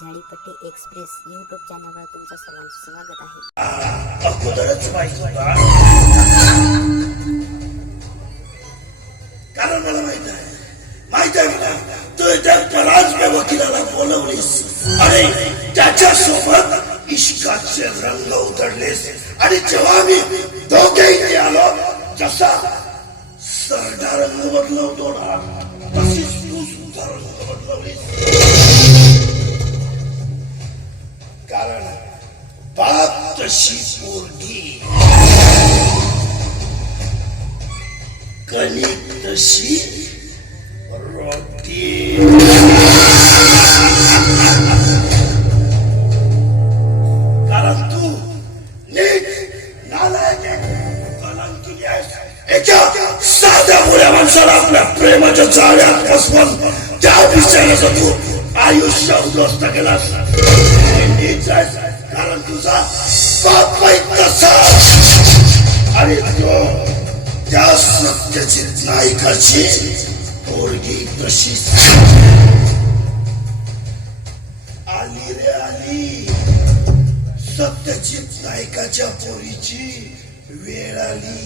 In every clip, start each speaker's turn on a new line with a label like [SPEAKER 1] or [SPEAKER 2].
[SPEAKER 1] Zadipatti express YouTube चॅनलवर तुमचं सर्वांचं स्वागत आहे.
[SPEAKER 2] अगोदरच माहीत होता. कारण मला माहीत आहे. माहीत आहे मला. तू त्या पराजय वकिलाला बोलवलीस. आणि त्याच्या सोबत इश्काचे रंग उतरलेस आणि जेव्हा मी दोघे इथे आलो जसा सरदार रंग बदलवतो ना तशीच तू सुद्धा रंग बदलवलीस. बाप तशी पोरगी कणिक तशी रोटी। कारण तू नीट नालायक एका साध्या मुल्या माणसाला आपल्या प्रेमाच्या जाळ्यात फसवून त्या बिचाराचं तू आयुष्य उद्ध्वस्त केलास कारण तुझा बाप बाई आणि तो त्या सत्यजित नायकाची पोरगी तशी आली रे आली. सत्यजित नायकाच्या पोरीची वेळ आली.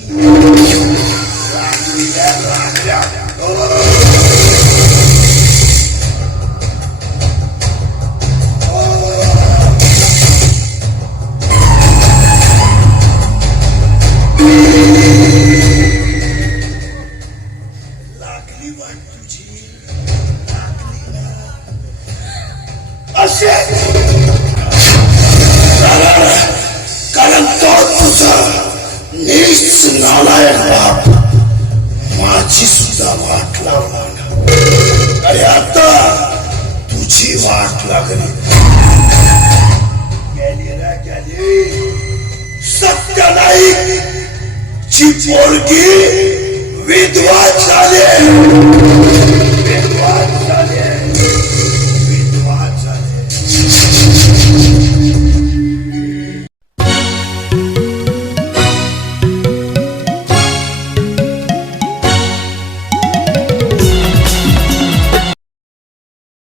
[SPEAKER 2] लागली वाट तुझी लागली असे कारण तो तुझा नीच नालायक बाप माझी सुद्धा वाट लावला अरे आता तुझी वाट लागली गेली गेली सत्य नाही ची पोरगी विद्वान झाले.